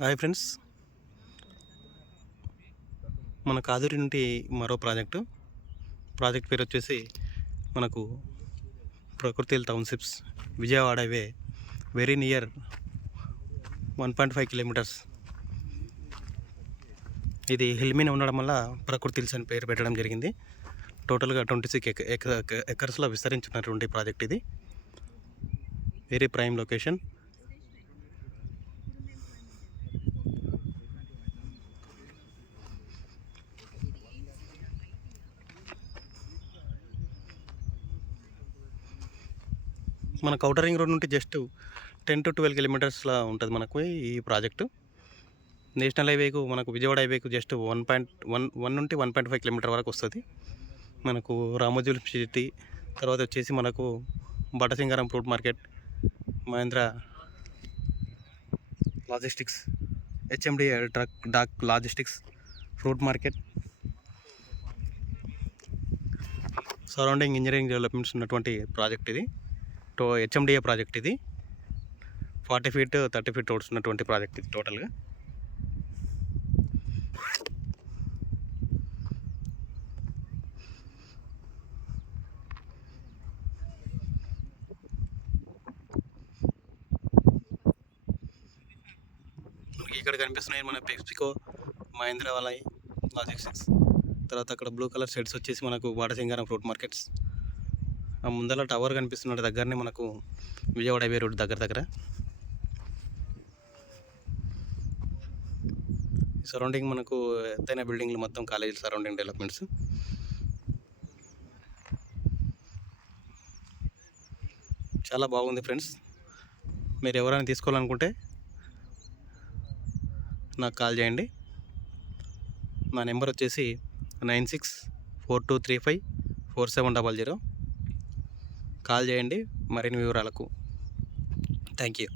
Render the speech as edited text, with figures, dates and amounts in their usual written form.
Hi friends, మన కాదూరి నుండి మరో ప్రాజెక్ట్ పేరు వచ్చేసి మనకు ప్రకృతి townships Vijayawada highway very near 1.5 kilometres. ఇది హిల్ మీద ఉండడం వల్ల ప్రకృతి హిల్స్ అని పేరు పెట్టడం జరిగింది. టోటల్గా 26 ఎకర్స్లో విస్తరించినటువంటి ప్రాజెక్ట్ ఇది. Very prime location. మనకు ఔటర్ రింగ్ రోడ్ నుండి జస్ట్ 10 to 12 కిలోమీటర్స్లో ఉంటుంది మనకు ఈ ప్రాజెక్టు. నేషనల్ హైవేకు మనకు విజయవాడ హైవేకు జస్ట్ 1.1 నుండి 1.5 కిలోమీటర్ వరకు వస్తుంది. మనకు రామోజీ సిటీ తర్వాత వచ్చేసి మనకు Batasingaram fruit market, Mahindra logistics, HMD dock logistics, fruit market, surrounding engineering developments ఉన్నటువంటి ప్రాజెక్ట్ ఇది. హెచ్ఎండిఏ ప్రాజెక్ట్ ఇది. 40 feet 30 feet రోడ్స్ ఉన్నటువంటి ప్రాజెక్ట్ ఇది టోటల్గా. ఇక్కడ కనిపిస్తున్నాయి మన పెప్సికో, మహేంద్ర వాళ్ళ లాజిస్టిక్స్. తర్వాత అక్కడ బ్లూ కలర్ షెడ్స్ వచ్చేసి మనకు బాటసింగారం ఫ్రూట్ మార్కెట్స్. ఆ ముందర టవర్ కనిపిస్తున్న దగ్గరనే మనకు విజయవాడ హైవే రోడ్ దగ్గర. సరౌండింగ్ మనకు ఎత్తైన బిల్డింగ్లు మొత్తం కాలేజీ సరౌండింగ్ డెవలప్మెంట్స్. చాలా బాగుంది ఫ్రెండ్స్. మీరు ఎవరైనా తీసుకోవాలనుకుంటే నాకు కాల్ చేయండి. నా నెంబర్ వచ్చేసి 9642354700. కాల్ చేయండి మరిన్ని వివరాలకు. Thank you.